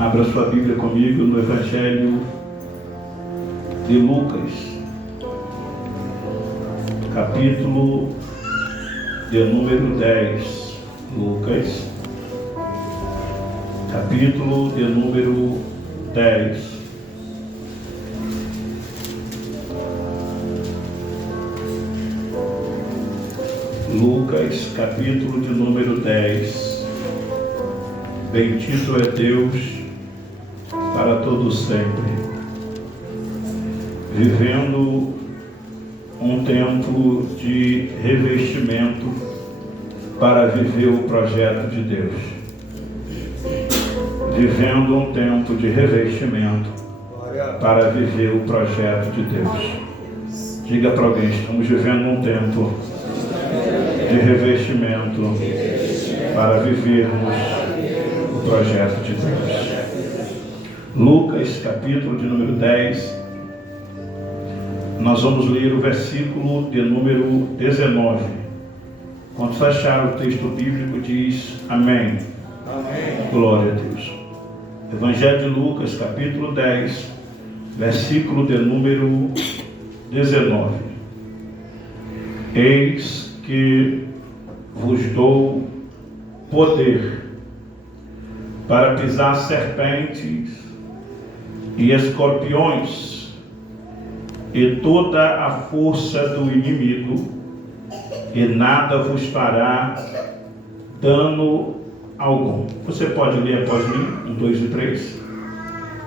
Abra sua Bíblia comigo no Evangelho de Lucas, capítulo de número 10. Lucas, capítulo de número 10. Lucas, capítulo de número 10. Bendito é Deus para todo sempre. Vivendo um tempo de revestimento para viver o projeto de Deus. Vivendo um tempo de revestimento para viver o projeto de Deus. Diga para alguém: estamos vivendo um tempo de revestimento para vivermos o projeto de Deus. Lucas, capítulo de número 10. Nós vamos ler o versículo de número 19. Quando você achar o texto bíblico, diz amém. Amém. Glória a Deus. Evangelho de Lucas, capítulo 10, versículo de número 19. Eis que vos dou poder para pisar serpentes e escorpiões e toda a força do inimigo, e nada vos fará dano algum. Você pode ler após mim, 1, 2 e 3.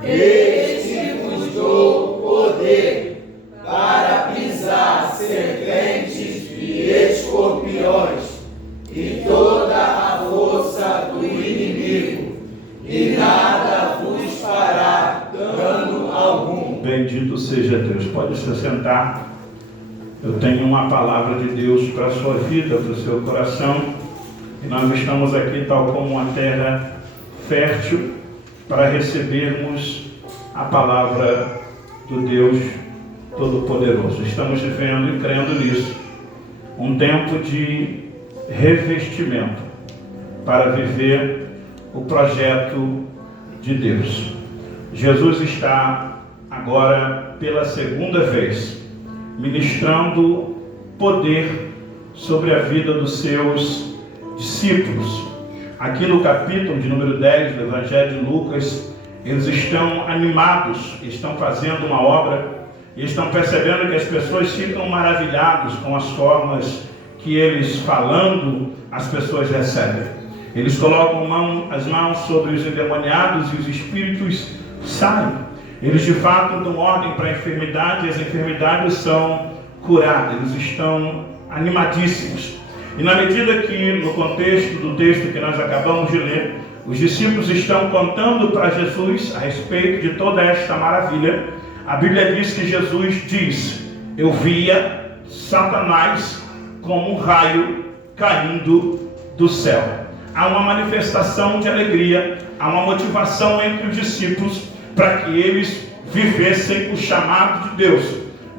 Eis que vos dou poder para pisar serpentes e escorpiões e toda a força do inimigo, e nada vos fará dano algum. Bendito seja Deus. Pode se sentar. Eu tenho uma palavra de Deus para a sua vida, para o seu coração. E nós estamos aqui tal como uma terra fértil para recebermos a palavra do Deus Todo-Poderoso. Estamos vivendo e crendo nisso. Um tempo de revestimento para viver o projeto de Deus. Jesus está agora pela segunda vez ministrando poder sobre a vida dos seus discípulos. Aqui no capítulo de número 10 do Evangelho de Lucas, eles estão animados, estão fazendo uma obra e estão percebendo que as pessoas ficam maravilhadas com as formas que eles falando, as pessoas recebem. Eles colocam as mãos sobre os endemoniados e os espíritos saem. Eles de fato dão ordem para a enfermidade e as enfermidades são curadas. Eles estão animadíssimos. E na medida que, no contexto do texto que nós acabamos de ler, os discípulos estão contando para Jesus a respeito de toda esta maravilha, a Bíblia diz que Jesus diz: eu via Satanás como um raio caindo do céu. Há uma manifestação de alegria, há uma motivação entre os discípulos para que eles vivessem o chamado de Deus.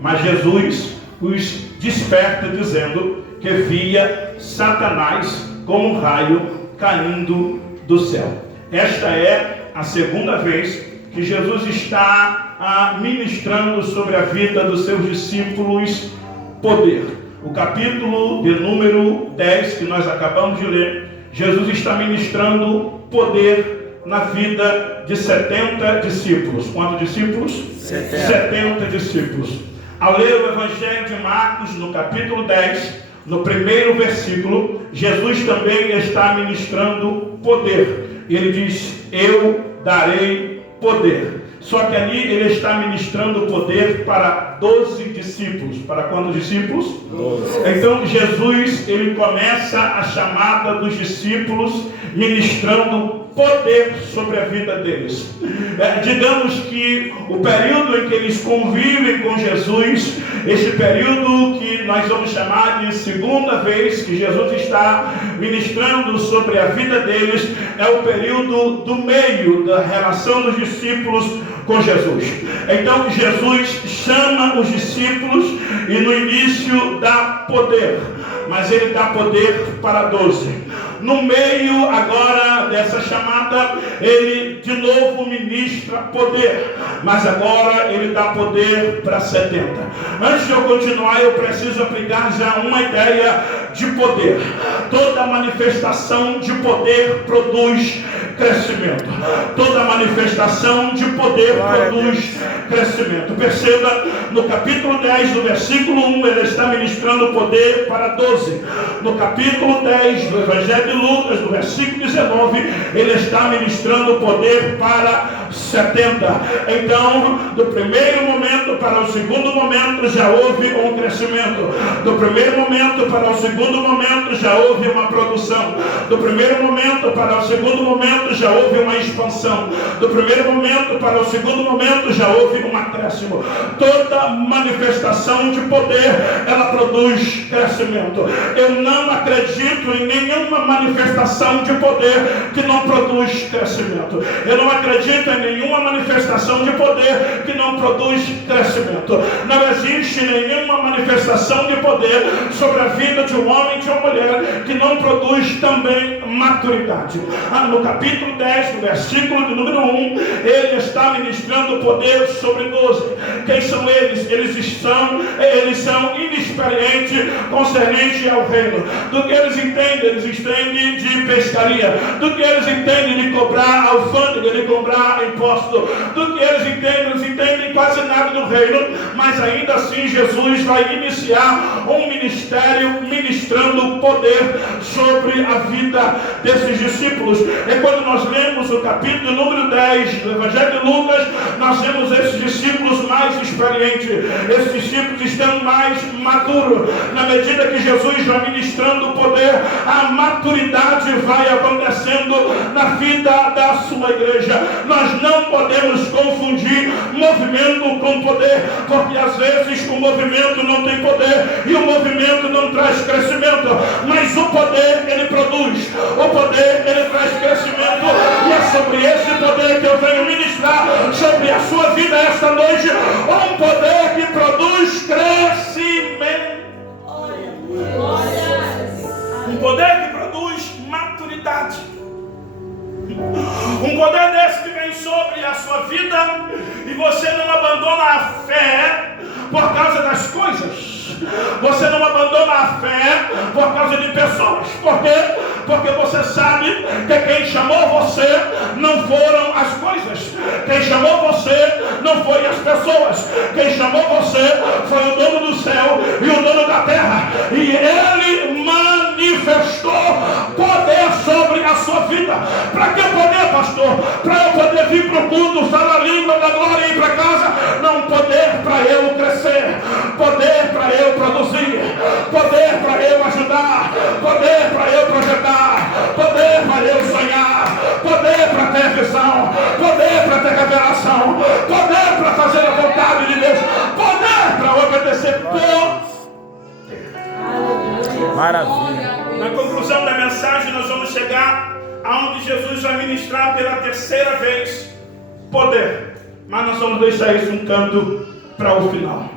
Mas Jesus os desperta dizendo que via Satanás como um raio caindo do céu. Esta é a segunda vez que Jesus está ministrando sobre a vida dos seus discípulos poder. O capítulo de número 10 que nós acabamos de ler, Jesus está ministrando poder na vida de 70 discípulos. Quantos discípulos? 70 discípulos. Ao ler o Evangelho de Marcos, no capítulo 10, no primeiro versículo, Jesus também está ministrando poder. Ele diz: eu darei poder. Só que ali ele está ministrando poder para 12 discípulos. Para quantos discípulos? 12. Então Jesus, ele começa a chamada dos discípulos ministrando poder sobre a vida deles. Digamos que o período em que eles convivem com Jesus, esse período que nós vamos chamar de segunda vez que Jesus está ministrando sobre a vida deles, é o período do meio da relação dos discípulos com Jesus. Então Jesus chama os discípulos e no início dá poder, mas ele dá poder para 12. No meio agora dessa chamada, passada, ele de novo ministra poder, mas agora ele dá poder para 70. Antes de eu continuar, eu preciso aplicar já uma ideia de poder. Toda manifestação de poder produz crescimento. Toda manifestação de poder produz crescimento. Perceba, no capítulo 10, do versículo 1, ele está ministrando poder para 12. No capítulo 10 do Evangelho de Lucas, do versículo 19, ele está ministrando poder para 70. Então, do primeiro momento para o segundo momento já houve um crescimento. Do primeiro momento para o segundo momento já houve uma produção. Do primeiro momento para o segundo momento já houve uma expansão. Do primeiro momento para o segundo momento já houve um acréscimo. Toda manifestação de poder, ela produz crescimento. Eu não acredito em nenhuma manifestação de poder que não produz crescimento. Eu não acredito em nenhuma manifestação de poder que não produz crescimento. Não existe nenhuma manifestação de poder sobre a vida de um homem e de uma mulher que não produz também maturidade. No capítulo 10, no versículo de número 1, ele está ministrando poder sobre 12. Quem são eles? Eles são inexperientes concernente ao reino. Do que eles entendem? Eles entendem de pescaria. Do que eles entendem de cobrar alfândega, de cobrar imposto. Do que eles entendem quase nada do reino. Mas ainda assim Jesus vai iniciar um ministério ministrando poder sobre a vida desses discípulos. E quando nós lemos o capítulo número 10 do Evangelho de Lucas, nós vemos esses discípulos mais experientes. Esses discípulos estão mais maduros. Na medida que Jesus vai ministrando poder, a maturidade vai acontecendo na vida da sua igreja. Nós não podemos confundir movimento com poder, porque às vezes o movimento não tem poder e o movimento não traz crescimento, mas o poder ele produz, o poder ele traz crescimento, e é sobre esse poder que eu venho ministrar sobre a sua vida esta noite, um poder que produz crescimento, um poder que produz maturidade, um poder desse que vem sobre a sua vida e você não abandona a fé por causa das coisas. Você não abandona a fé por causa de pessoas. Por quê? Porque você sabe que quem chamou você não foram as coisas. Quem chamou você não foi as pessoas. Quem chamou você foi o dono do céu e o dono da terra. E ele manifestou poder sobre a sua vida. Para que poder, pastor? Para eu poder vir para o culto, falar a língua da glória e ir para casa? Não, poder para eu crescer, poder para eu produzir, poder para eu ajudar, poder para eu projetar, poder para eu sonhar, poder para ter visão, poder para ter revelação, poder para fazer a vontade de Deus, poder para obedecer. Maravilha. Na conclusão da mensagem nós vamos chegar aonde Jesus vai ministrar pela terceira vez poder, mas nós vamos deixar isso um canto para o final.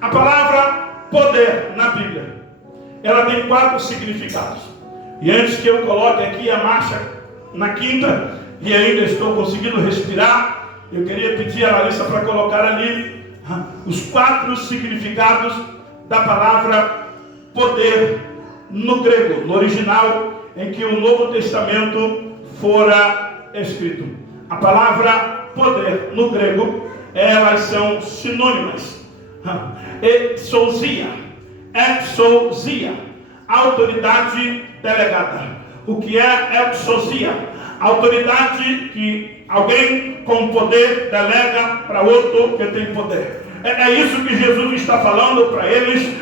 A palavra poder na Bíblia, ela tem 4 significados. E antes que eu coloque aqui a marcha na quinta, e ainda estou conseguindo respirar, eu queria pedir a Larissa para colocar ali os 4 significados da palavra poder no grego, no original em que o Novo Testamento fora escrito. A palavra poder no grego, elas são sinônimas. Exousia, autoridade delegada. O que é exousia? Autoridade que alguém com poder delega para outro que tem poder. É isso que Jesus está falando para eles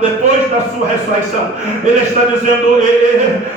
depois da sua ressurreição. Ele está dizendo: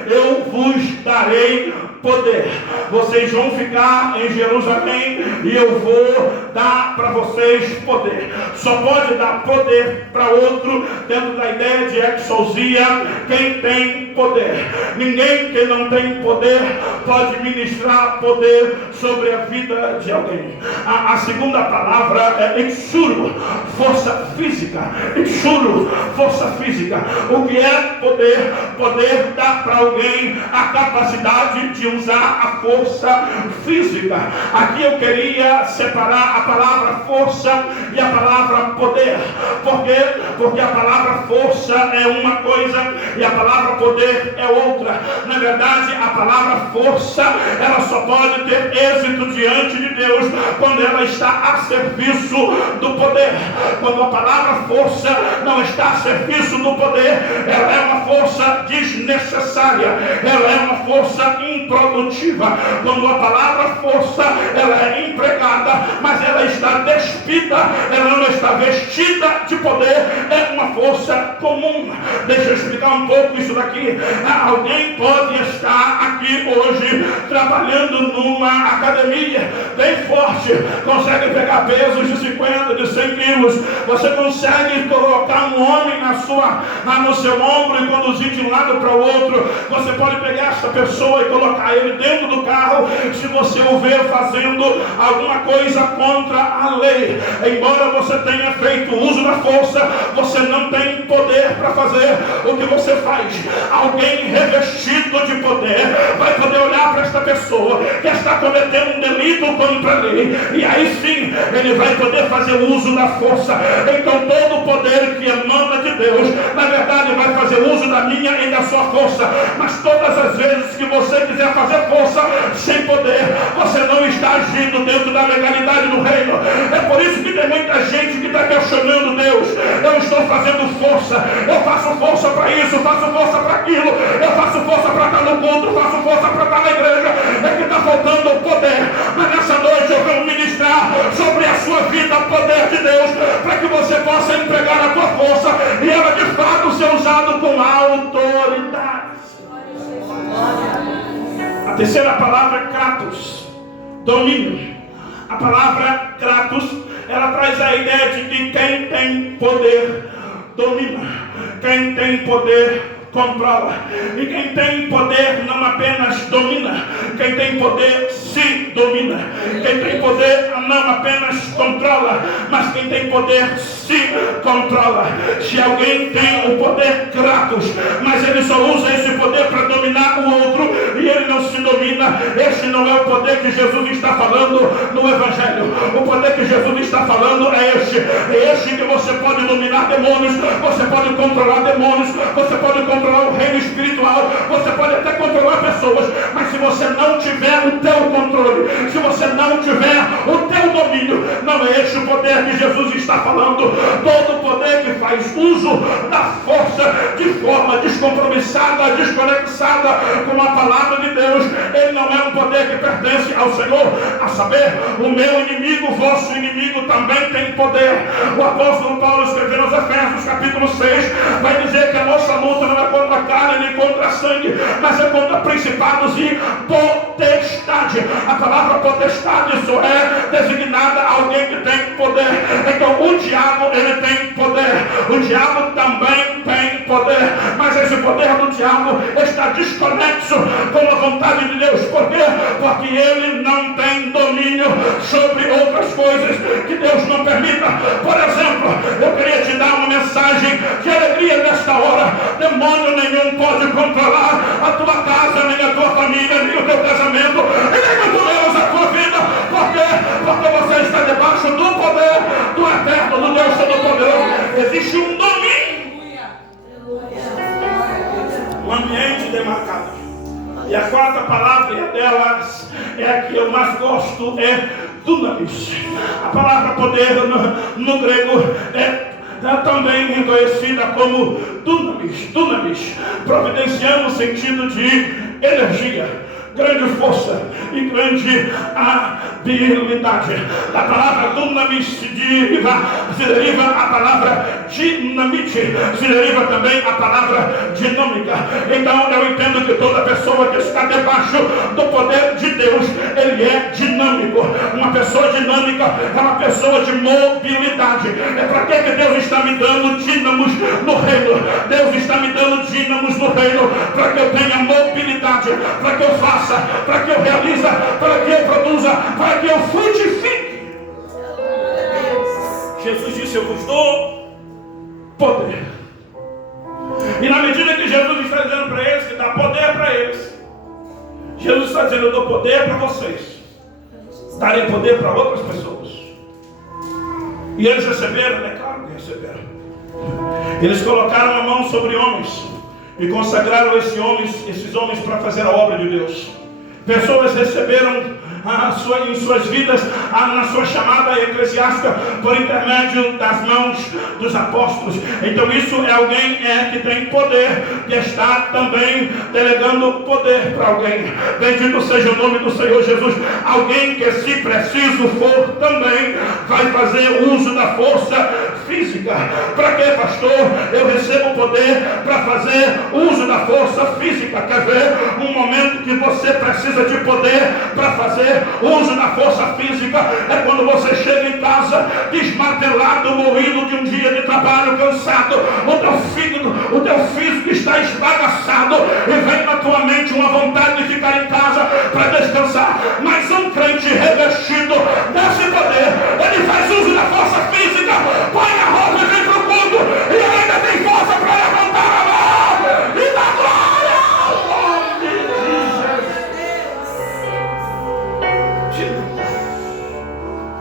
eu vos darei poder. Vocês vão ficar em Jerusalém e eu vou dar para vocês poder. Só pode dar poder para outro dentro da ideia de exousia quem tem poder. Ninguém que não tem poder pode ministrar poder sobre a vida de alguém. A segunda palavra é exuro, força física. Exuro, força física. O que é poder? Poder dá para alguém a capacidade de usar a força física. Aqui eu queria separar a palavra força e a palavra poder. Por quê? Porque a palavra força é uma coisa e a palavra poder é outra. Na verdade, a palavra força, ela só pode ter êxito diante de Deus quando ela está a serviço do poder. Quando a palavra força não está a serviço do poder, ela é uma força desnecessária, ela é uma força improdutiva. Quando a palavra força, ela é empregada, mas ela está despida, ela não está vestida de poder, é uma força comum. Deixa eu explicar um pouco isso daqui. Alguém pode estar aqui hoje trabalhando numa academia bem forte, consegue pegar pesos de 50, de 100 quilos, você consegue colocar um homem no seu ombro e conduzir de um lado para o outro. Você pode pegar essa pessoa e colocar ele dentro do carro, se você o ver fazendo alguma coisa contra a lei. Embora você tenha feito uso da força, você não tem poder para fazer o que você faz. Alguém revestido de poder vai poder olhar para esta pessoa que está cometendo um delito contra a lei, e aí sim ele vai poder fazer uso da força. Então todo o poder que emana de Deus, na verdade, vai fazer uso da minha e da sua força. Mas todas as vezes que você quiser fazer força sem poder, você não está agindo dentro da legalidade do reino. É por isso que tem muita gente que está questionando Deus. Eu estou fazendo força, eu faço força para isso, faço força para aquilo, eu faço força para estar no culto, faço força para estar na igreja. É que está faltando o poder. Mas nessa noite eu venho ministrar sobre a sua vida o poder de Deus, para que você possa empregar a tua força e ela de fato ser usada com autoridade. A terceira palavra é kratos, domínio. A palavra kratos, ela traz a ideia de que quem tem poder domina, quem tem poder controla. E quem tem poder não apenas domina, quem tem poder se domina. Quem tem poder não apenas controla, mas quem tem poder se controla. Se alguém tem o poder kratos, mas ele só usa esse poder para dominar o outro e ele não se domina, esse não é o poder que Jesus está falando no Evangelho. O poder que Jesus está falando é este que você pode dominar demônios, você pode controlar demônios, você pode controlar o reino espiritual, você pode até controlar pessoas, mas se você não tiver o teu controle, se você não tiver o teu domínio, não é este o poder que Jesus está falando. Todo poder que faz uso da força de forma descompromissada, desconexada com a palavra de Deus, ele não é um poder que pertence ao Senhor. A saber, o meu inimigo, o vosso inimigo também tem poder. O apóstolo Paulo escreveu nos Efésios capítulo 6, vai dizer que a nossa luta não é contra a carne nem contra a sangue, mas é contra principados e potestade. A palavra potestade só é designada a alguém que tem poder. Então o diabo, ele tem poder, o diabo também tem poder, mas esse poder do diabo está desconexo com a vontade de Deus. Por quê? Porque ele não tem domínio sobre outras coisas que Deus não permita. Por exemplo, eu queria te dar uma mensagem de alegria nesta hora. Demônio nenhum pode controlar a tua casa, nem a tua família, nem o teu casamento, e nem muito menos a tua vida. Por quê? Porque você está debaixo do poder do Eterno, do Deus Todo-Poderoso. Existe um domínio, um ambiente demarcado. E a quarta palavra delas é a que eu mais gosto, é dunamis. A palavra poder no grego é também conhecida como dunamis, providenciando o sentido de energia, grande força e grande habilidade. Da palavra dunamis se deriva a palavra dinamite, se deriva também a palavra dinâmica. Então eu entendo que toda pessoa que está debaixo do poder de Deus, ele é dinâmico. Uma pessoa dinâmica é uma pessoa de mobilidade. É para que Deus está me dando dínamos no reino? Deus está me dando dínamos no reino para que eu tenha mobilidade, para que eu faça, para que eu realize, para que eu produza, para que eu frutifique. Jesus disse: eu vos dou poder. E na medida que Jesus está dizendo eu dou poder para vocês darem poder para outras pessoas. E eles receberam, é claro que receberam. Eles colocaram a mão sobre homens e consagraram esses homens para fazer a obra de Deus. Pessoas receberam em suas vidas, na sua chamada eclesiástica, por intermédio das mãos dos apóstolos. Então isso é alguém que tem poder, que está também delegando poder para alguém. Bendito seja o nome do Senhor Jesus. Alguém que, se preciso for, também vai fazer uso da força física. Para quê, pastor? Eu recebo poder para fazer uso da força física. Quer ver um momento que você precisa de poder para fazer uso da força física? É quando você chega em casa desmartelado, moído de um dia de trabalho, cansado, o teu físico está esbagaçado e vem na tua mente uma vontade de ficar em casa para descansar. Mas um crente revestido desse poder, ele faz uso da força física, põe a roupa e vem para o mundo, e ele ainda tem força para levantar a mão e dar glória ao nome de Jesus.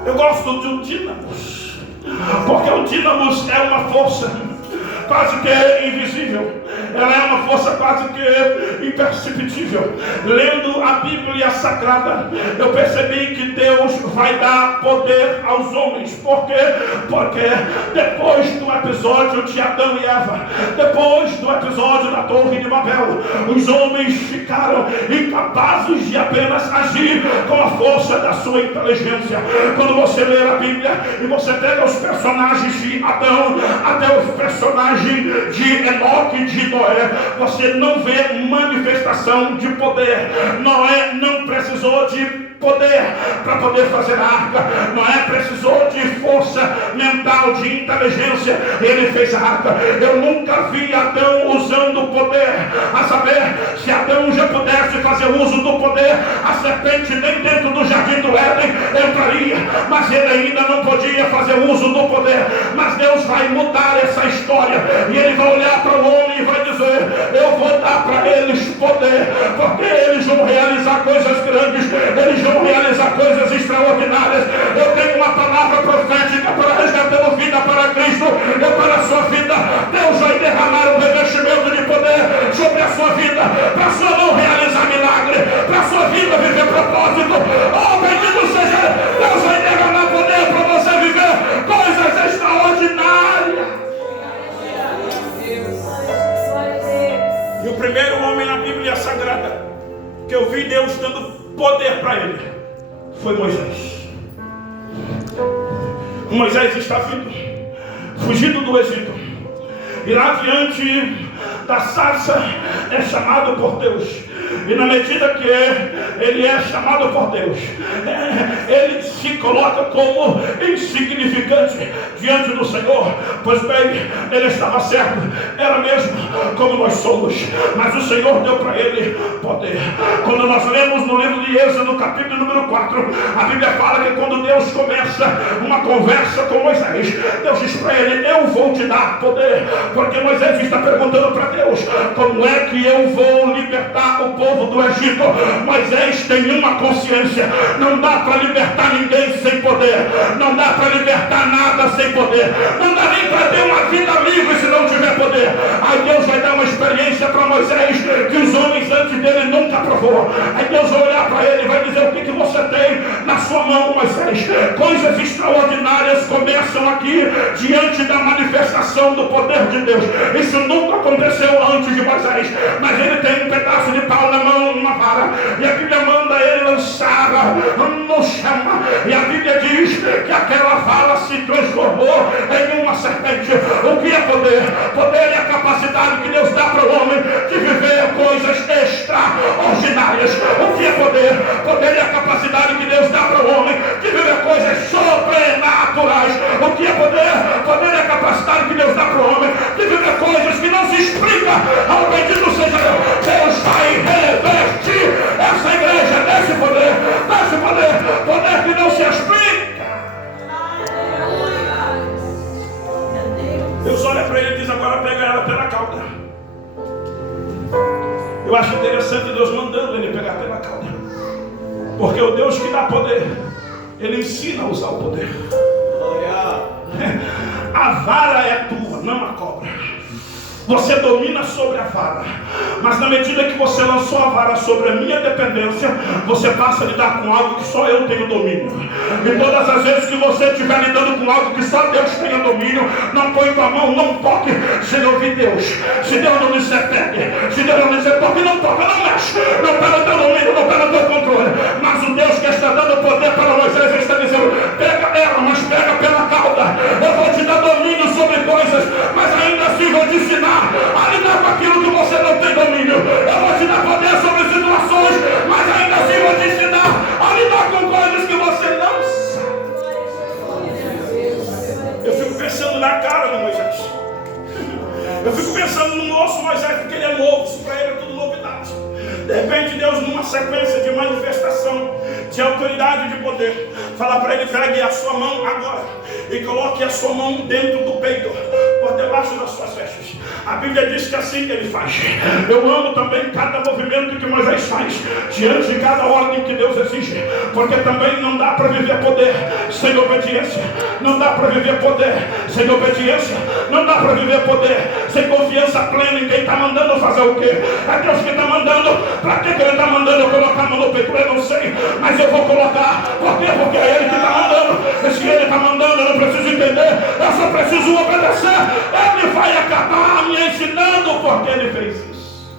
Eu gosto do dínamos, porque o dínamos é uma força quase que invisível. Ela é uma força quase que imperceptível. Lendo a Bíblia Sagrada, eu percebi que Deus vai dar poder aos homens. Por quê? Porque depois do episódio de Adão e Eva, depois do episódio da Torre de Babel, os homens ficaram incapazes de apenas agir com a força da sua inteligência. Quando você lê a Bíblia e você pega os personagens de Adão até os personagens de Enoque, de Noé, você não vê manifestação de poder. Noé não precisou de poder para poder fazer a arca. Noé precisou de força mental, de inteligência. Ele fez a arca. Eu nunca vi Adão usando o poder. A saber, se Adão já pudesse fazer uso do poder, a serpente nem dentro do jardim do Éden entraria, mas ele ainda não podia fazer uso do poder. Mas Deus vai mudar essa história, e ele vai olhar para o homem e vai dizer: eu vou dar para eles poder, porque eles vão realizar coisas grandes, eles vão realizar coisas extraordinárias. Eu tenho uma palavra profética para resgatar vida para Cristo e para a sua vida. Deus vai derramar um revestimento de poder sobre a sua vida, para a sua não realizar milagre, para a sua vida viver propósito. Oh, bendito seja Deus, vai derramar poder para você viver coisas extraordinárias. E o primeiro homem na Bíblia Sagrada que eu vi Deus dando poder para ele foi Moisés. Moisés está vindo, fugindo do Egito, e lá diante da sarça é chamado por Deus. E na medida que ele é chamado por Deus, ele se coloca como insignificante diante do Senhor. Pois bem, ele estava certo, era mesmo como nós somos, mas o Senhor deu para ele poder. Quando nós lemos no livro de Êxodo, capítulo número 4, a Bíblia fala que quando Deus começa uma conversa com Moisés, Deus diz para ele: eu vou te dar poder. Porque Moisés está perguntando para Deus: como é que eu vou libertar o povo do Egito? Moisés tem uma consciência: não dá para libertar ninguém sem poder, não dá para libertar nada sem poder, não dá nem para ter uma vida livre se não tiver poder. Aí Deus vai dar uma experiência para Moisés que os homens antes dele nunca provou. Aí Deus vai olhar para ele e vai dizer: o que você tem na sua mão, Moisés? Coisas extraordinárias começam aqui diante da manifestação do poder de Deus. Isso nunca aconteceu antes de Moisés, mas ele tem um pedaço de pau na mão, uma vara, e a Bíblia manda ele lançar no chão, e a Bíblia diz que aquela vara se transformou em uma serpente. O que é poder? Poder é a capacidade que Deus dá para o homem de viver coisas extraordinárias. O que é poder? Poder é a capacidade que Deus dá para o homem de viver coisas sobrenaturais. O que é poder? Poder é a capacidade que Deus dá para o homem de viver coisas que não se explica. Ao bendito seja Deus. Deus vai revestir essa igreja desse poder, poder que não se explica. Deus olha para ele e diz: agora pega ela pela cauda. Eu acho interessante Deus mandando ele pegar pela cauda. o Deus que dá poder, Ele ensina a usar o poder. A vara é tua, não a cobra. Você domina sobre a vara, mas na medida que você lançou a vara sobre a minha dependência, você passa a lidar com algo que só eu tenho domínio. E todas as vezes que você estiver lidando com algo que só Deus tenha domínio, não põe tua mão, não toque, sem ouvir Deus. Se Deus não disser pegue, se Deus não disser toque, não toca, não mexe. Não está no teu domínio, não está no teu controle. Mas o Deus que está dando poder para Moisés, Ele está dizendo, pega ela, mas pega pela cauda. Eu vou te dar domínio sobre coisas, mas ainda assim vou te ensinar a lidar com aquilo que você não tem domínio. Eu vou te dar poder sobre situações, mas ainda assim vou te ensinar a lidar com coisas que você não sabe. Eu fico pensando na cara do Moisés. Eu fico pensando no nosso Moisés, porque ele é novo, isso para ele é tudo novidade. De repente Deus, numa sequência de manifestação de autoridade e de poder, fala para ele, pegue a sua mão agora e coloque a sua mão dentro do peito, por debaixo das suas vestes. A Bíblia diz que é assim que ele faz. Eu amo também cada movimento que Moisés faz diante de cada ordem que Deus exige, porque também não dá para viver poder sem obediência. Não dá para viver poder sem obediência. Não dá para viver poder sem confiança plena em quem está mandando fazer o quê? É Deus que está mandando. Para que Ele está mandando eu colocar a mão no peito? Eu não sei, mas eu vou colocar. Por quê? Porque é Ele que está mandando. E se Ele está mandando, eu não preciso entender, eu só preciso obedecer. Ele vai acabar me ensinando porque Ele fez isso.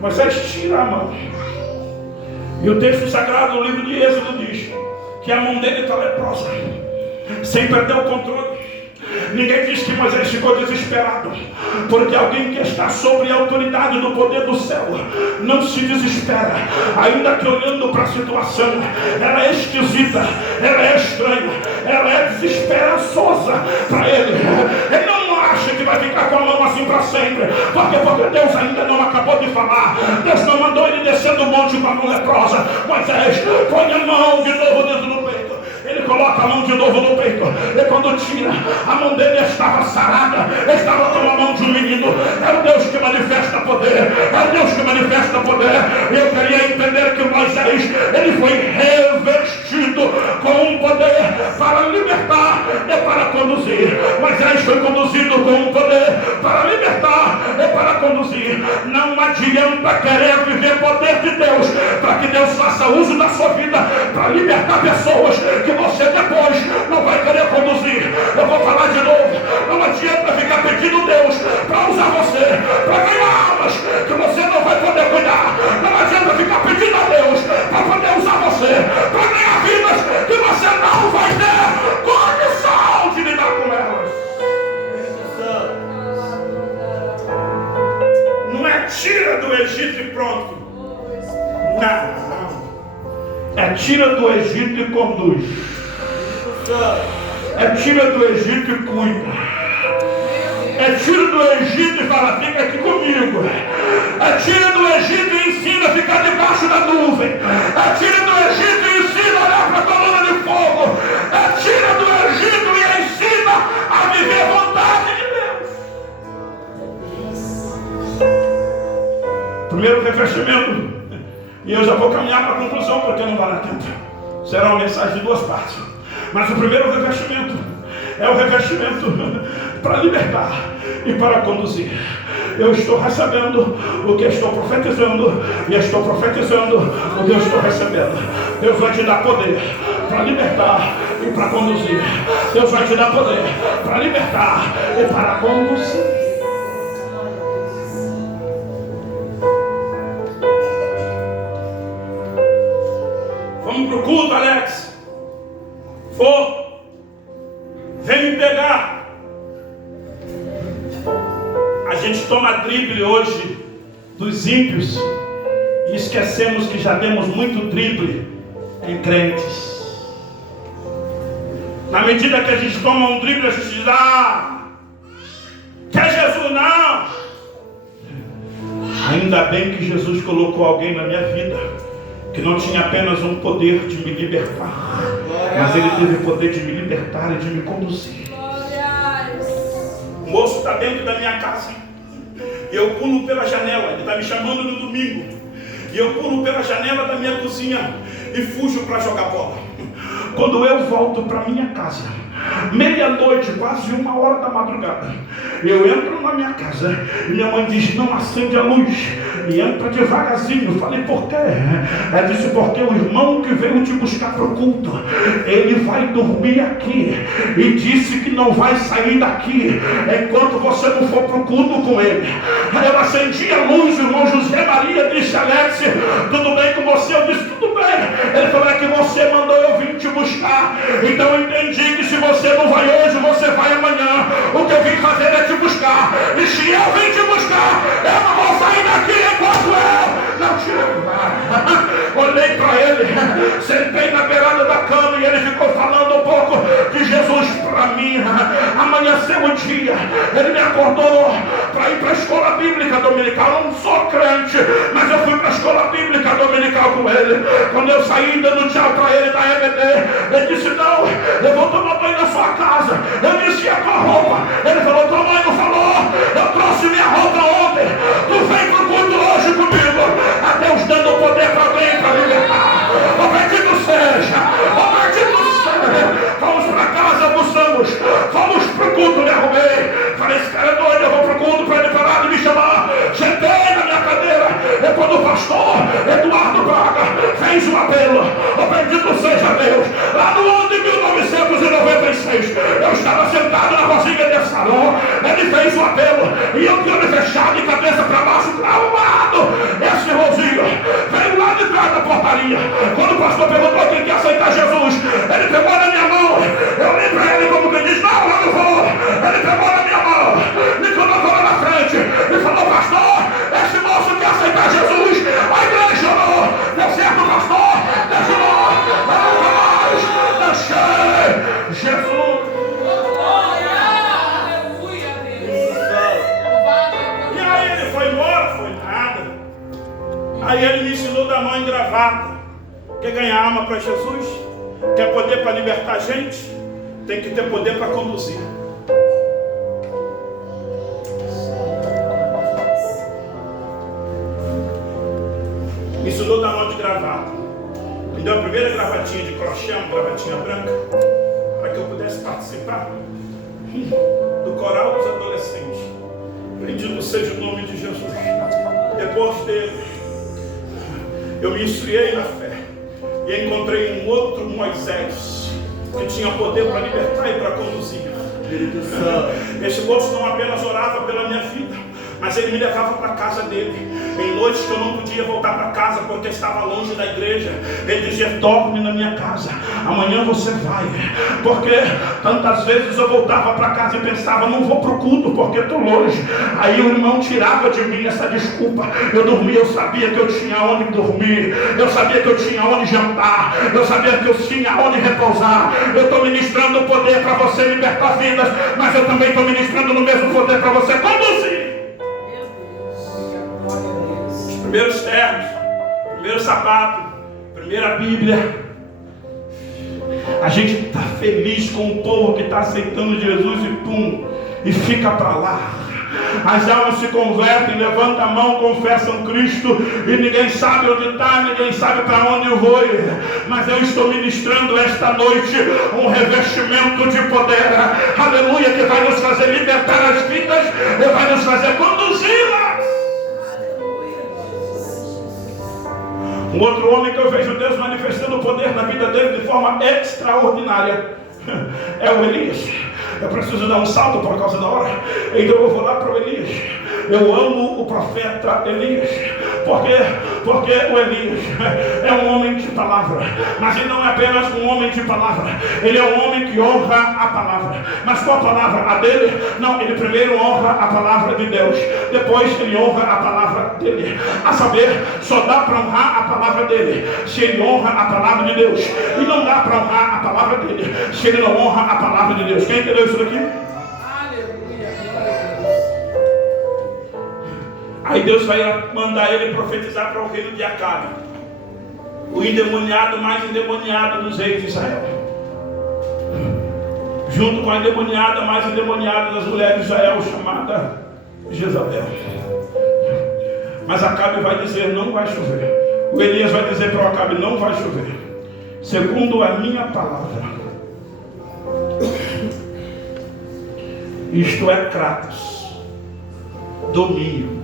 Moisés tira a mão. E o texto sagrado do livro de Êxodo diz que a mão dele está leprosa, sem perder o controle. Ninguém diz que Moisés ficou desesperado, porque alguém que está sobre a autoridade do poder do céu não se desespera, ainda que olhando para a situação, ela é esquisita, ela é estranha, ela é desesperançosa para ele. Ele não acha que vai ficar com a mão assim para sempre, porque Deus ainda não acabou de falar. Deus não mandou ele descer do monte com a mão leprosa. Moisés, põe a mão de novo dentro do peito. Ele coloca a mão de novo no peito, e quando tira, a mão dele estava sarada, estava como a mão de um menino. É o Deus que manifesta poder, é o Deus que manifesta poder. E eu queria entender que Moisés, ele foi revestido com um poder para libertar e para conduzir. Moisés foi conduzido com um poder para libertar e para conduzir. Não adianta querer viver poder de Deus, para que Deus faça uso da sua vida para libertar pessoas que você depois não vai querer conduzir. Eu vou falar de novo. Não adianta ficar pedindo Deus para usar você, para ganhar almas que você não vai poder cuidar. Não adianta ficar pedindo a Deus para poder usar você, para ganhar vidas que você não vai ter condição de lidar com elas. Não é tira do Egito e pronto. Não. É tira do Egito e conduz. É tira do Egito e cuida. É tira do Egito e fala, fica aqui comigo. É tira do Egito e ensina a ficar debaixo da nuvem. É tira do Egito e ensina a olhar para a coluna de fogo. É tira do Egito e ensina a viver a vontade de Deus. Primeiro revestimento. E eu já vou caminhar para a conclusão, porque não vai dar tempo. Será uma mensagem de duas partes. Mas o primeiro revestimento é o revestimento para libertar e para conduzir. Eu estou recebendo o que estou profetizando, e estou profetizando o que eu estou recebendo. Deus vai te dar poder para libertar e para conduzir. Deus vai te dar poder para libertar e para conduzir. Vamos para o culto, Alex. Vem me pegar. A gente toma drible hoje dos ímpios e esquecemos que já demos muito drible em crentes. Na medida que a gente toma um drible, a gente diz, quer Jesus não. Ainda bem que Jesus colocou alguém na minha vida que não tinha apenas um poder de me libertar, mas ele teve o poder de me libertar e de me conduzir. O moço está dentro da minha casa e eu pulo pela janela. Ele está me chamando no domingo e eu pulo pela janela da minha cozinha e fujo para jogar bola. Quando eu volto para minha casa, meia-noite, quase 1h da madrugada, eu entro na minha casa e minha mãe diz: não acende a luz e entra devagarzinho. Eu falei: por quê? Ela disse: porque o irmão que veio te buscar para o culto, ele vai dormir aqui e disse que não vai sair daqui enquanto você não for para o culto com ele. Aí eu acendi a luz, o irmão José Maria disse: Alex, tudo bem com você? Eu disse: tudo bem. Ele falou: é que você mandou eu vir te buscar, então eu entendi que se você não vai hoje, você vai amanhã. O que eu vim fazer é te buscar, e se eu vim te buscar, eu não vou sair daqui enquanto eu não te levar. Olhei para ele, sentei na beirada da cama e ele ficou falando um pouco de Jesus para mim. Amanheceu o dia, ele me acordou para ir para a escola bíblica dominical. Eu não sou crente, mas eu fui para a escola bíblica dominical com ele. Quando eu saí dando tchau para ele da EBD, ele disse: não, eu vou tomar banho na sua casa. Eu disse: e a tua roupa? Ele falou: tua mãe não falou? Eu trouxe minha roupa ontem. Tu vem pro culto hoje comigo. A Deus dando poder para alguém para libertar. O bendito seja, o bendito seja. Fomos para casa, almoçamos, fomos pro culto, me arrumei. Falei: esse cara é doido, eu vou pro culto para ele parar de me chamar. Sentei na minha cadeira. E quando o pastor Eduardo Braga fez um apelo, o bendito seja Deus, lá no ano de 1996, eu estava sentado na cozinha desse salão. Ele fez um apelo e eu de olho fechado e cabeça para baixo, traumado. Esse irmãozinho veio lá de trás da portaria. Quando o pastor perguntou quem quer aceitar Jesus, ele pegou na minha mão. Eu olhei para ele como quem diz: não, eu não vou. Ele pegou na minha mão, me colocou lá na frente e falou: pastor, esse moço quer aceitar Jesus. A igreja orou. Deu certo, pastor? Deixou. Deixei Jesus. E aí ele foi embora? Foi nada. Aí ele me ensinou da mão em gravata. Quer ganhar alma para Jesus? Quer poder para libertar a gente? Tem que ter poder para conduzir. Me ensinou da mão de gravata. Me deu a primeira gravatinha de crochê, uma gravatinha branca, para que eu pudesse participar do coral dos adolescentes. Bendito seja o nome de Jesus. Depois dele, eu me esfriei na fé e encontrei um outro Moisés que tinha poder para libertar e para conduzir. Esse moço não apenas orava pela minha vida, mas ele me levava para a casa dele. Em noites que eu não podia voltar para casa porque estava longe da igreja, ele dizia: dorme na minha casa, amanhã você vai. Porque tantas vezes eu voltava para casa e pensava: não vou para o culto porque estou longe. Aí o irmão tirava de mim essa desculpa. Eu dormia, eu sabia que eu tinha onde dormir, eu sabia que eu tinha onde jantar, eu sabia que eu tinha onde repousar. Eu estou ministrando o poder para você libertar vidas, mas eu também estou ministrando no mesmo poder para você conduzir. Primeiros ternos, primeiro sapato, primeira Bíblia. A gente está feliz com o povo que está aceitando Jesus e pum, e fica para lá. As almas se convertem, levantam a mão, confessam Cristo e ninguém sabe onde está, ninguém sabe para onde eu vou. Mas eu estou ministrando esta noite um revestimento de poder, aleluia, que vai nos fazer libertar as vidas e vai nos fazer conduzi-las. Um outro homem que eu vejo Deus manifestando o poder na vida dele de forma extraordinária é o Elias. Eu preciso dar um salto por causa da hora, então eu vou lá para o Elias. Eu amo o profeta Elias. Por quê? Porque o Elias é um homem de palavra, mas ele não é apenas um homem de palavra, ele é um homem que honra a palavra. Mas qual palavra? A dele? Não, ele primeiro honra a palavra de Deus, depois ele honra a palavra dele. A saber, só dá para honrar a palavra dele se ele honra a palavra de Deus, e não dá para honrar a palavra dele se ele não honra a palavra de Deus. Quem entendeu isso daqui? Aí Deus vai mandar ele profetizar para o reino de Acabe, o endemoniado mais endemoniado dos reis de Israel, junto com a endemoniada mais endemoniada das mulheres de Israel, chamada Jezabel. Mas Acabe vai dizer: não vai chover, O Elias vai dizer para o Acabe: não vai chover, segundo a minha palavra. Isto é Kratos, domínio.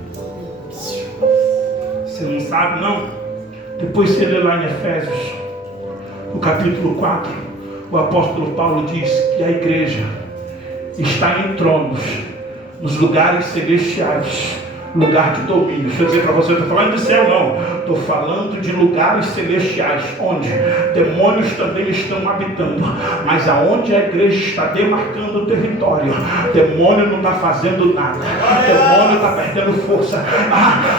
Você não sabe, não? Depois você lê lá em Efésios, no capítulo 4, o apóstolo Paulo diz que a igreja está em tronos, nos lugares celestiais, lugar de domínio. Deixa eu dizer para você, não estou falando de céu, não. Estou falando de lugares celestiais, onde demônios também estão habitando. Mas aonde a igreja está demarcando o território, demônio não está fazendo nada. Demônio está perdendo força.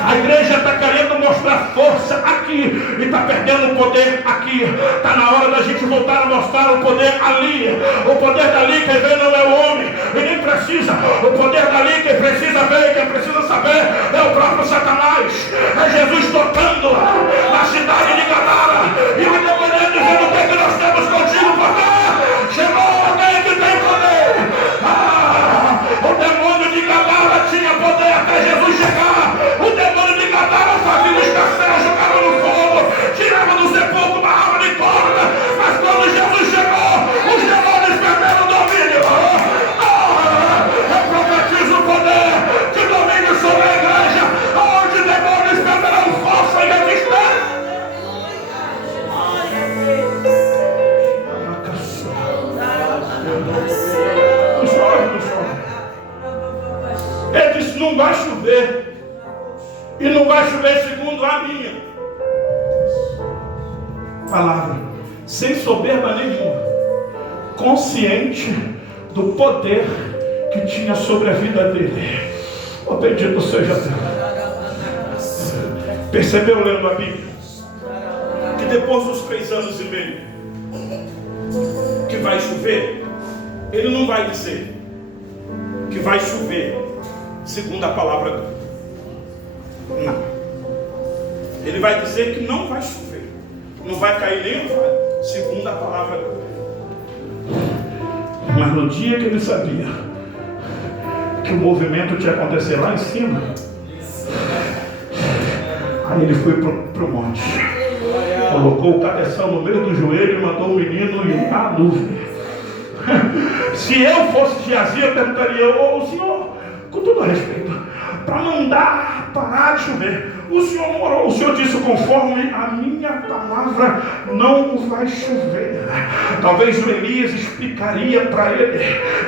A igreja está querendo mostrar força aqui e está perdendo o poder aqui. Está na hora da gente voltar a mostrar o poder ali. O poder dali quem vê não é o homem, e nem precisa. O poder dali quem precisa ver, quem precisa saber é o próprio Satanás. É Jesus tocando na cidade de Gadara e o demônio dizendo: o que é que nós temos contigo, porque chegou alguém que tem poder. O demônio de Gadara tinha poder até Jesus chegar. O demônio de Gadara fazia os castelos, jogava no fogo, tirava do sepulcro uma arma de corda. Mas quando Jesus chegou, os demônios perderam o domínio. Eu profetizo o poder de domínio sobre a igreja, onde demônios perderão força e resistência. Não chove. Ele disse: não vai chover. E não vai chover segundo a minha palavra, sem soberba nenhuma, consciente do poder que tinha sobre a vida dele. Oh, bendito seja Deus. Percebeu, lendo a Bíblia, que depois dos 3 anos e meio que vai chover, ele não vai dizer que vai chover segundo a palavra dele. Não. Ele vai dizer que não vai chover, não vai cair nem um vale, segundo a palavra dele. Mas no dia que ele sabia que o movimento tinha acontecido lá em cima, aí ele foi para o monte, colocou o cabeção no meio do joelho e mandou o menino ir à nuvem. Se eu fosse Geazi, eu perguntaria: ô senhor, com todo respeito, para mandar parar de chover, o senhor não orou? O senhor disse: conforme a minha palavra não vai chover. Talvez o Elias explicaria para ele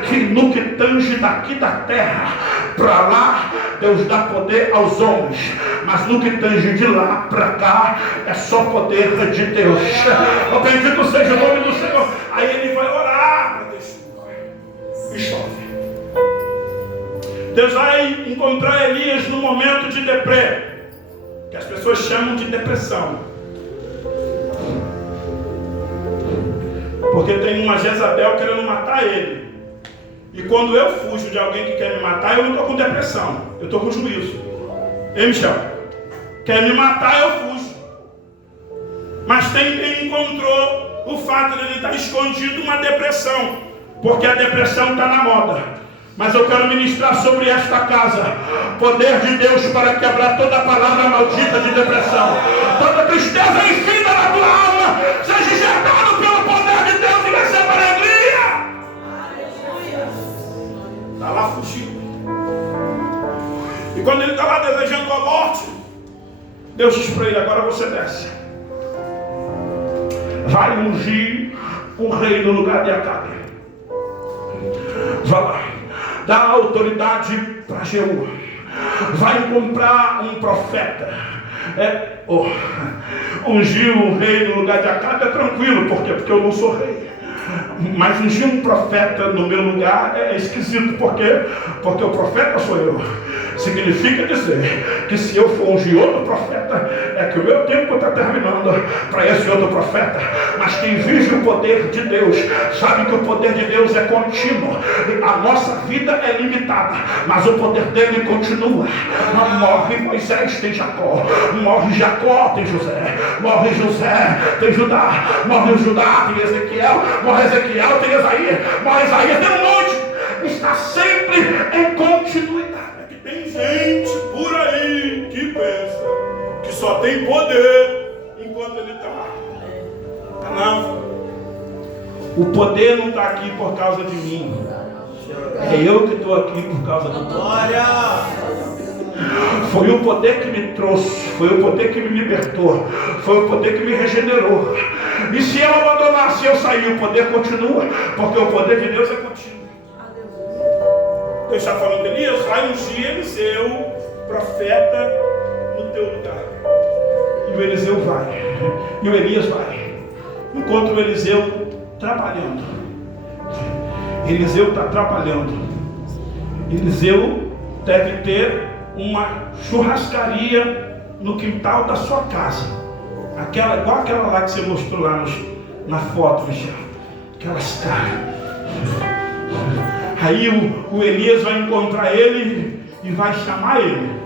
que no que tange daqui da terra para lá, Deus dá poder aos homens, mas no que tange de lá para cá é só poder de Deus. Oh, bendito seja o nome do Senhor. Aí ele vai orar para Deus e chove. Deus vai encontrar Elias no momento de deprê, que as pessoas chamam de depressão, porque tem uma Jezabel querendo matar ele. E quando eu fujo de alguém que quer me matar, eu não estou com depressão, eu estou com juízo. Hein, Michel? Quer me matar, eu fujo. Mas tem quem encontrou o fato de ele estar escondido uma depressão, porque a depressão está na moda. Mas eu quero ministrar sobre esta casa poder de Deus para quebrar toda a palavra maldita de depressão. Toda tristeza enfim na tua alma seja injetado pelo poder de Deus e receba alegria. Está lá fugindo. E quando ele está lá desejando a morte, Deus diz para ele: agora você desce, vai ungir um rei no lugar de Acabe. Vai lá, dá autoridade para Jeú, vai comprar um profeta. Ungir um rei no lugar de Acabe é tranquilo, por quê? Porque eu não sou rei. Mas ungir um profeta no meu lugar é esquisito, por quê? Porque o profeta sou eu. Significa dizer que se eu for ungir outro profeta, é que o meu tempo está terminando para esse outro profeta. Mas quem vive o poder de Deus sabe que o poder de Deus é contínuo. A nossa vida é limitada, mas o poder dele continua. Não morre Moisés, tem Jacó. Morre Jacó, tem José. Morre José, tem Judá. Morre Judá, tem Ezequiel. Morre Ezequiel, tem Isaías. Morre Isaías, tem um monte. Está sempre em continuidade. É que tem gente por aí que pensa que só tem poder enquanto ele está. Não. O poder não está aqui por causa de mim. É eu que estou aqui por causa do poder. Foi o poder que me trouxe, foi o poder que me libertou, foi o poder que me regenerou. E se eu abandonar, se eu sair, o poder continua, porque o poder de Deus é contínuo. Deus está falando, Elias, vai ungir Eliseu, profeta, no teu lugar. E o Eliseu vai, e o Elias vai. Enquanto o Eliseu trabalhando, Eliseu está trabalhando. Eliseu deve ter uma churrascaria no quintal da sua casa. Igual aquela lá que você mostrou lá na foto, Michel. Aquelas caras. Aí o Elias vai encontrar ele e vai chamar ele.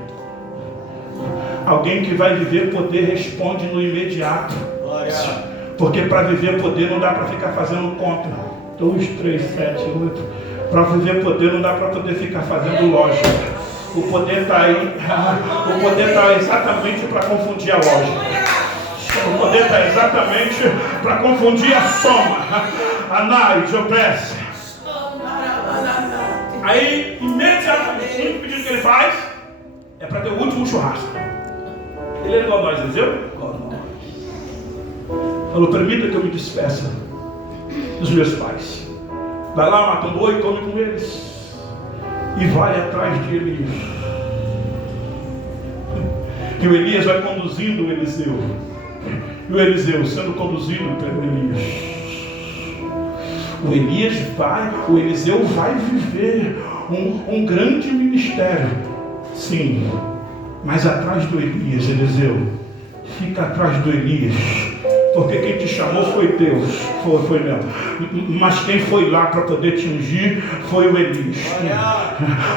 Alguém que vai viver poder responde no imediato. Porque para viver poder não dá para ficar fazendo conta. 2, 3, 7, 8. Para viver poder não dá para poder ficar fazendo lógica. O poder está aí. O poder está exatamente para confundir a lógica. O poder está exatamente para confundir a soma. Análise, obedece. Aí, imediatamente, o único pedido que ele faz é para ter o último churrasco. Ele é igual a nós, Eliseu? Falou, permita que eu me despeça dos meus pais. Vai lá, mata um boi e come com eles. E vai atrás de Elias. E o Elias vai conduzindo o Eliseu. E o Eliseu sendo conduzido pelo Elias. O Eliseu vai viver um grande ministério. Sim, mas atrás do Elias, Eliseu, fica atrás do Elias. Porque quem te chamou foi Deus, foi mesmo. Mas quem foi lá para poder te ungir foi o Elias.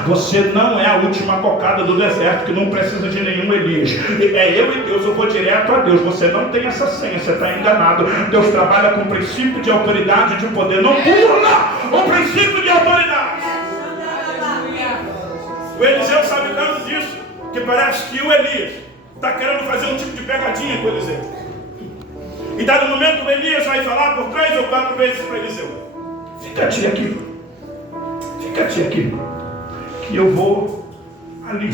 Você não é a última cocada do deserto que não precisa de nenhum Elias. É eu e Deus, eu vou direto a Deus. Você não tem essa senha, você está enganado. Deus trabalha com o princípio de autoridade e de poder. Não pula o princípio de autoridade. O Eliseu sabe tanto disso que parece que o Elias está querendo fazer um tipo de pegadinha com o Eliseu. E dado momento o Elias vai falar por 3 ou 4 vezes para Eliseu: fica-te aqui, que eu vou ali.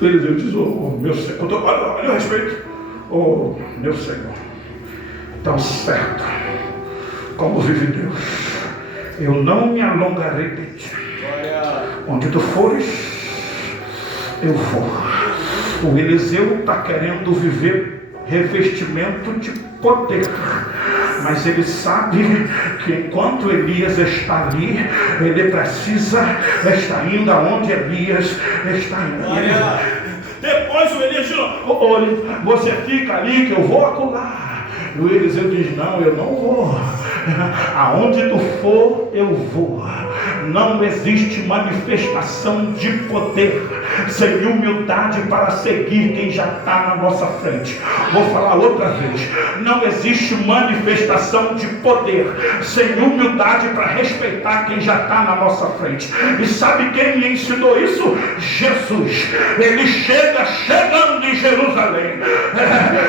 Eliseu diz: meu Senhor, olha o respeito, meu Senhor, tão certo como vive Deus, eu não me alongarei de ti. Onde tu fores, eu vou. O Eliseu está querendo viver revestimento de poder, mas ele sabe que enquanto Elias está ali, ele precisa estar indo aonde Elias está indo. Depois o Elias diz: olha, você fica ali que eu vou acolá. E o Eliseu diz: não, eu não vou. Aonde tu for, eu vou. Não existe manifestação de poder sem humildade para seguir quem já está na nossa frente. Vou falar outra vez: não existe manifestação de poder sem humildade para respeitar quem já está na nossa frente. E sabe quem me ensinou isso? Jesus. Ele chegando em Jerusalém.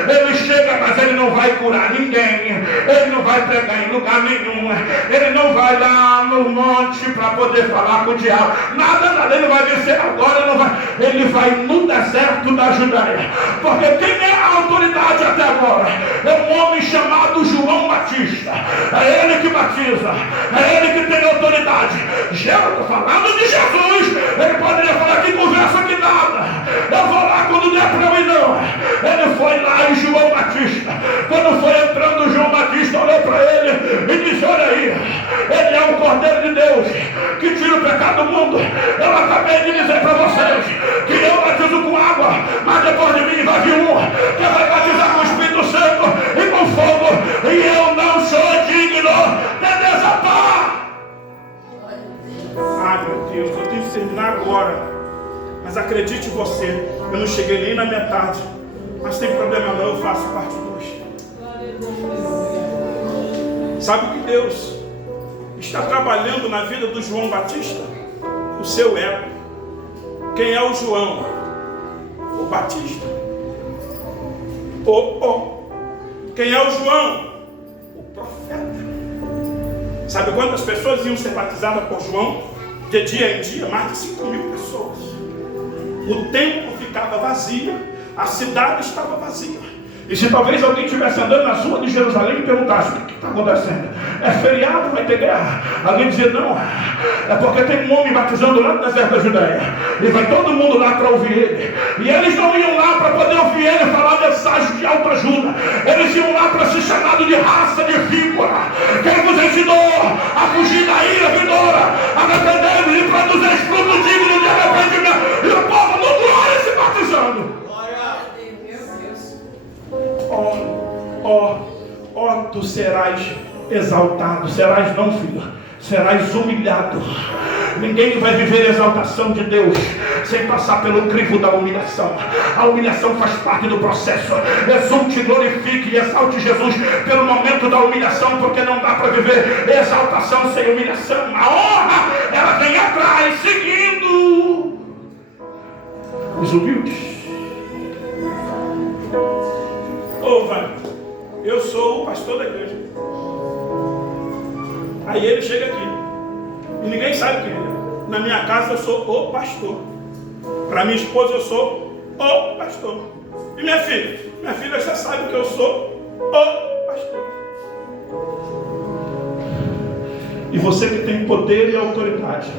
Ele chega, mas ele não vai curar ninguém. Ele não vai pregar em lugar nenhum. Ele não vai lá no monte para poder falar com o diabo. Nada, ele vai vencer agora, não vai. Ele vai no deserto da Judeia. Porque quem é a autoridade até agora? É um homem chamado João Batista. É ele que batiza. É ele que tem autoridade. Já estou falando de Jesus. Ele poderia falar: que conversa que nada. Eu vou lá quando der para mim, não. Ele foi lá em João Batista. Quando foi entrando João Batista, olhou para ele e disse: olha aí, ele é o Cordeiro de Deus que tira o pecado do mundo. Eu acabei de dizer para vocês que eu batizo com água, mas depois de mim vai vir um que vai batizar com o Espírito Santo e com fogo, e eu não sou digno de desatar. Ai, meu Deus, eu tenho que terminar agora. Mas acredite você, eu não cheguei nem na metade. Mas tem problema não, eu faço parte 2. Sabe o que Deus está trabalhando na vida do João Batista? O seu ego. Quem é o João? O Batista. Quem é o João? O profeta. Sabe quantas pessoas iam ser batizadas por João? De dia em dia, mais de 5.000 pessoas. O templo ficava vazio, a cidade estava vazia. E se talvez alguém estivesse andando na rua de Jerusalém e perguntasse: o que está acontecendo? É feriado, vai ter guerra? Alguém dizia: não, é porque tem um homem batizando lá no deserto da Judéia, e vai todo mundo lá para ouvir ele. E eles não iam lá para poder ouvir ele falar mensagem de autoajuda. Eles iam lá para ser chamados de raça de víbora. Quem vos ensinou a fugir da ira vindoura, arrependendo e produzir fruto digno de arrependimento? E o povo no glória se batizando. Tu serás exaltado. Serás não, filho, serás humilhado. Ninguém vai viver a exaltação de Deus sem passar pelo crivo da humilhação. A humilhação faz parte do processo. Exulte, glorifique e exalte Jesus pelo momento da humilhação, porque não dá para viver exaltação sem humilhação. A honra, ela vem atrás, seguindo os humildes. Eu sou o pastor da igreja. Aí ele chega aqui e ninguém sabe quem ele é. Na minha casa eu sou o pastor. Para minha esposa eu sou o pastor. E minha filha? Minha filha já sabe que eu sou o pastor. E você que tem poder e autoridade,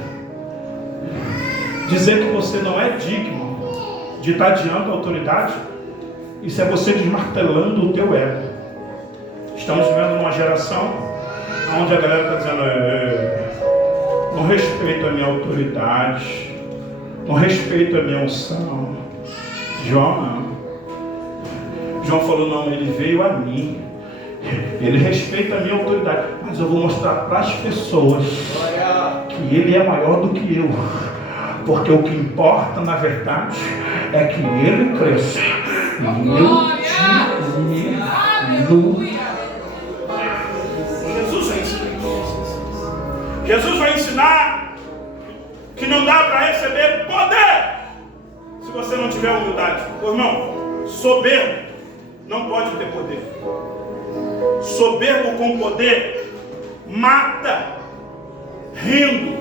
dizer que você não é digno de estar diante da autoridade, isso é você desmartelando o teu ego. Estamos vivendo numa geração onde a galera está dizendo: não respeito a minha autoridade, não respeito a minha unção. João falou: não, ele veio a mim, ele respeita a minha autoridade, mas eu vou mostrar para as pessoas que ele é maior do que eu, porque o que importa na verdade é que ele cresça e eu diminua. Jesus vai ensinar que não dá para receber poder se você não tiver humildade. Irmão, soberbo não pode ter poder. Soberbo com poder mata rindo.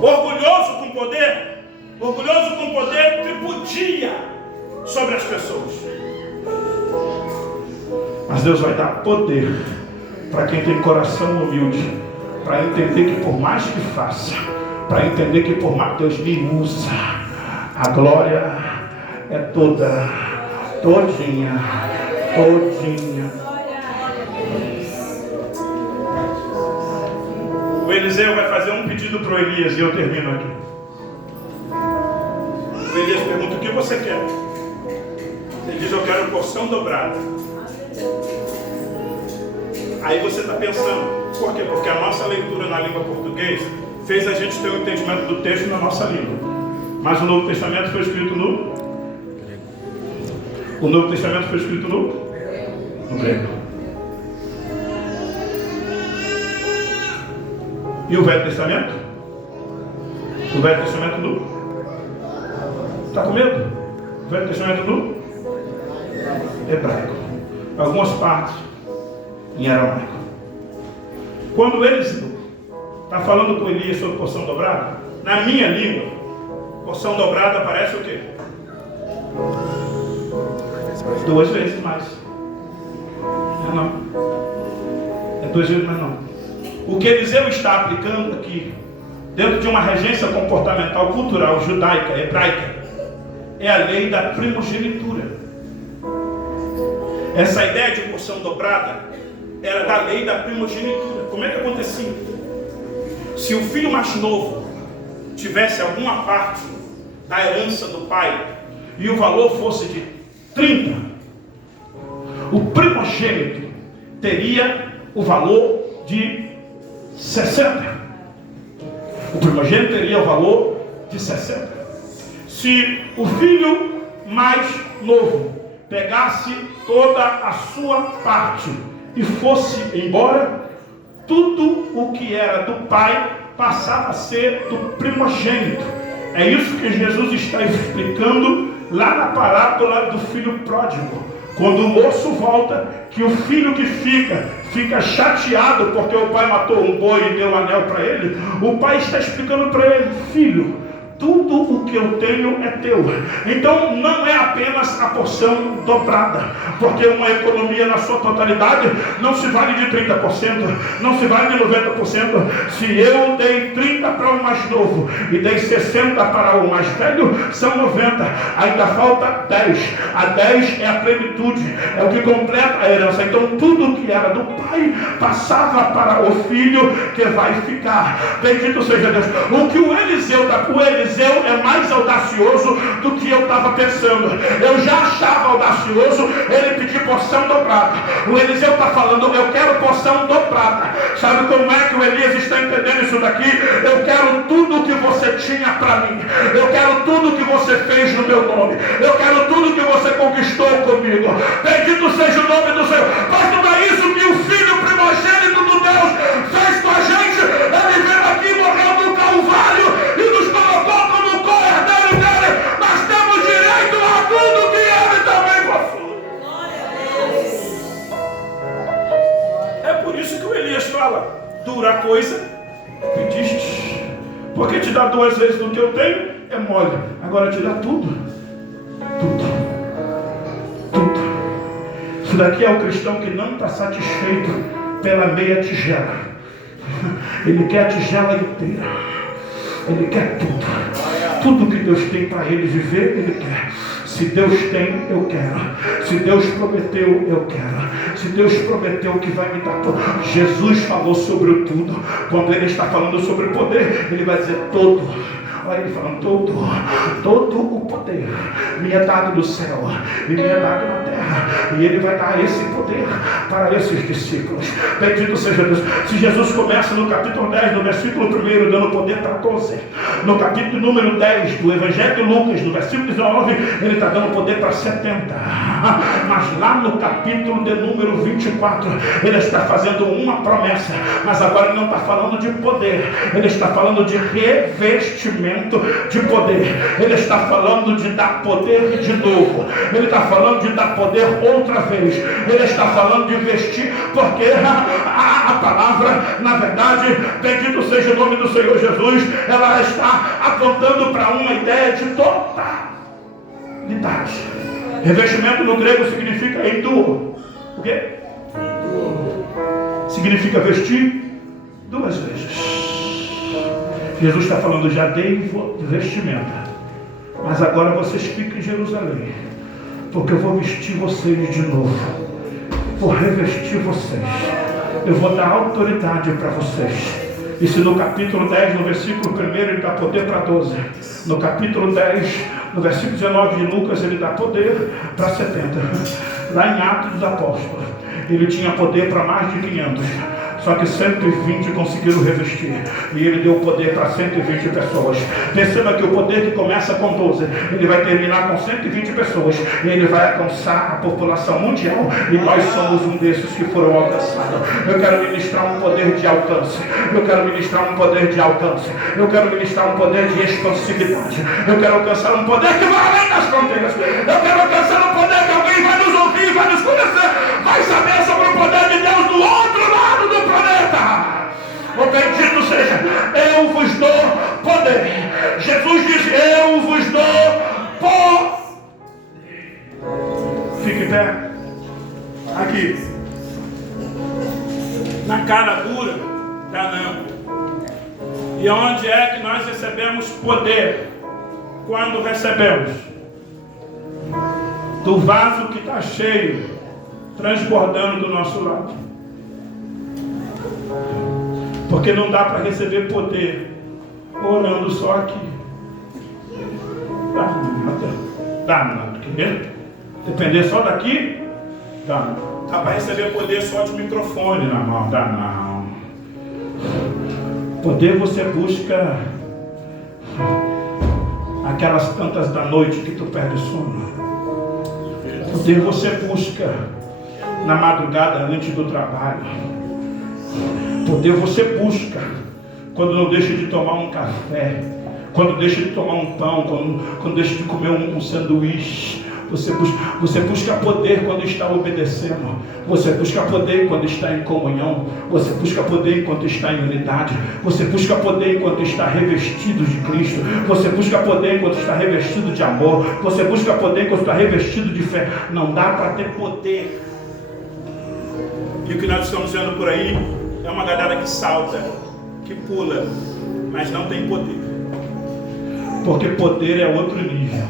Orgulhoso com poder tripudia sobre as pessoas. Mas Deus vai dar poder para quem tem coração humilde, para entender que por mais que faça, para entender que por mais Deus me usa, a glória é todinha. O Eliseu vai fazer um pedido para o Elias e eu termino aqui. O Elias pergunta: o que você quer? Ele diz: eu quero porção dobrada. Aí você está pensando: por quê? Porque a nossa leitura na língua portuguesa fez a gente ter um entendimento do texto na nossa língua. Mas o Novo Testamento foi escrito no grego. E o Velho Testamento? O Velho Testamento no... Está com medo? O Velho Testamento no hebraico. Algumas partes em aramaico. Quando eles está falando com Elias sobre porção dobrada, na minha língua, porção dobrada parece o quê? 2 vezes mais. Não. É 2 vezes mais não. O que Eliseu está aplicando aqui, dentro de uma regência comportamental, cultural, judaica, hebraica, é a lei da primogenitura. Essa ideia de porção dobrada era da lei da primogenitura. Como é que acontecia? Se o filho mais novo tivesse alguma parte da herança do pai e o valor fosse de 30, o primogênito teria o valor de 60. O primogênito teria o valor de 60. Se o filho mais novo pegasse toda a sua parte e fosse embora, tudo o que era do pai passava a ser do primogênito. É isso que Jesus está explicando lá na parábola do filho pródigo, quando o moço volta, que o filho que fica chateado porque o pai matou um boi e deu um anel para ele, o pai está explicando para ele: filho, tudo o que eu tenho é teu. Então não é apenas a porção dobrada, porque uma economia na sua totalidade não se vale de 30%, não se vale de 90%. Se eu dei 30 para o mais novo e dei 60 para o mais velho, são 90, ainda falta 10. A 10 é a plenitude, é o que completa a herança. Então tudo que era do pai passava para o filho que vai ficar. Bendito seja Deus. O que o Eliseu é mais audacioso do que eu estava pensando. Eu já achava audacioso ele pedir porção dobrada. O Eliseu está falando: eu quero porção dobrada. Sabe como é que o Elias está entendendo isso daqui? Eu quero tudo que você tinha para mim. Eu quero tudo que você fez no meu nome. Eu quero tudo que você conquistou comigo. Bendito seja o nome do Senhor. Mas não é isso que o Filho primogênito do Deus fez com a gente. Ele veio aqui, morreu no Calvário e nos colocou como co-herdeiro dele. Nós temos direito a tudo que ele também possui. É por isso que o Elias fala: dura coisa pediste, porque te dá 2 vezes do que eu tenho é mole, agora te dá tudo. Isso daqui é o cristão que não está satisfeito pela meia tigela. Ele quer a tigela inteira. Ele quer tudo. Tudo que Deus tem para ele viver, ele quer. Se Deus tem, eu quero. Se Deus prometeu, eu quero. Se Deus prometeu que vai me dar tudo. Jesus falou sobre o tudo. Quando ele está falando sobre o poder, ele vai dizer todo. Olha ele falando: todo o poder me é dado do céu e me é dado na terra. E ele vai dar esse poder para esses discípulos. Bendito seja Deus. Se Jesus começa no capítulo 10, no versículo 1, dando poder para 12. No capítulo número 10 do Evangelho de Lucas, no versículo 19, ele está dando poder para 70. Mas lá no capítulo de número 24, ele está fazendo uma promessa. Mas agora ele não está falando de poder, ele está falando de revestimento de poder. Ele está falando de dar poder de novo. Ele está falando de dar poder outra vez. Ele está falando de vestir, porque a palavra, na verdade, bendito seja o nome do Senhor Jesus, ela está apontando para uma ideia de totalidade. Revestimento no grego significa enduo. O quê? Significa vestir 2 vezes. Jesus está falando: já dei vestimenta, mas agora vocês ficam em Jerusalém, porque eu vou vestir vocês de novo, vou revestir vocês, eu vou dar autoridade para vocês. E se no capítulo 10, no versículo 1, ele dá poder para 12, no capítulo 10, no versículo 19 de Lucas, ele dá poder para 70. Lá em Atos dos Apóstolos, ele tinha poder para mais de 500. Só que 120 conseguiram revestir. E ele deu poder para 120 pessoas. Perceba que o poder que começa com 12, ele vai terminar com 120 pessoas. E ele vai alcançar a população mundial. E nós somos um desses que foram alcançados. Eu quero ministrar um poder de alcance. Eu quero ministrar um poder de alcance. Eu quero ministrar um poder de expansividade. Eu quero alcançar um poder que vai além das fronteiras. Eu quero alcançar um poder que alguém vai nos ouvir, vai nos conhecer, vai saber sobre o poder de Deus do outro lado do planeta. O bendito seja: eu vos dou poder. Jesus disse: eu vos dou poder. Fique em pé. Aqui. Na cara dura, dá não. E onde é que nós recebemos poder? Quando recebemos? Do vaso que está cheio, transbordando do nosso lado. Porque não dá para receber poder orando só aqui. Dá nada. Depender só daqui, dá nada. Dá para receber poder só de microfone na mão, dá não. Poder você busca aquelas tantas da noite que tu perde sono. Poder você busca na madrugada antes do trabalho. Poder você busca quando não deixa de tomar um café. quando deixa de tomar um pão, quando deixa de comer um sanduíche. Você busca poder quando está obedecendo. Você busca poder quando está em comunhão. Você busca poder enquanto está em unidade. Você busca poder enquanto está revestido de Cristo. Você busca poder enquanto está revestido de amor. Você busca poder enquanto está revestido de fé. Não dá para ter poder. E o que nós estamos vendo por aí é uma galera que salta, que pula, mas não tem poder. Porque poder é outro nível.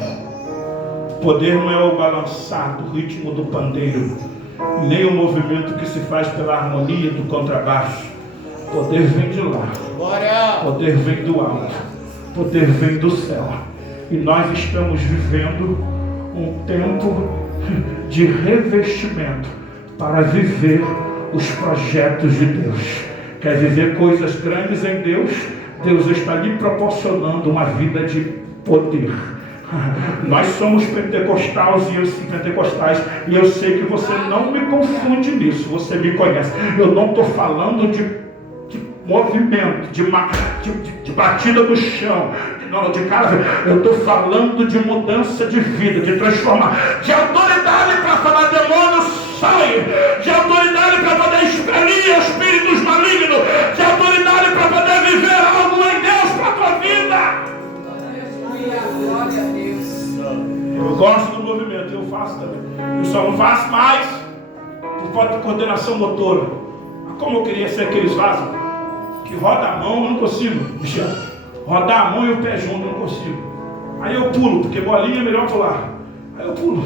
Poder não é o balançar do ritmo do pandeiro, nem o movimento que se faz pela harmonia do contrabaixo. Poder vem de lá. Poder vem do alto. Poder vem do céu. E nós estamos vivendo um tempo de revestimento para viver os projetos de Deus. Quer viver coisas grandes em Deus? Deus está lhe proporcionando uma vida de poder. Nós somos pentecostais e eu sei que você não me confunde nisso, você me conhece. Eu não estou falando de movimento, de batida no chão, de cara. Eu estou falando de mudança de vida, de transformar, de autoridade para falar demônios saem, de autoridade para poder expelir espíritos malignos, de autoridade para poder viver algo em Deus para a tua vida. Glória a Deus. Eu gosto do movimento, eu faço também. Eu só não faço mais por falta de coordenação motora. Mas como eu queria ser aqueles vasos que roda a mão, eu não consigo, Michel. Rodar a mão e o pé junto, eu não consigo. Aí eu pulo, porque bolinha é melhor pular. Aí eu pulo.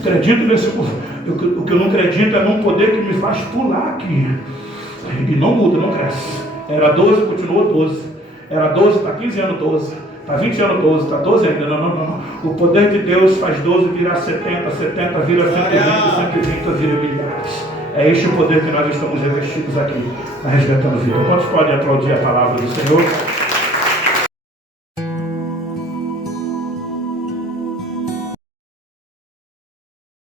Acredito nesse o que eu não acredito é num poder que me faz pular aqui. E não muda, não cresce. Era 12, continuou 12. Era 12, está 15 anos 12. Está 20 anos 12, está 12 ainda, não. O poder de Deus faz 12 virar 70, 70 vira 120, 120 vira milhares. É este o poder que nós estamos revestidos aqui, na Resgatando Vida. Quantos podem aplaudir a palavra do Senhor?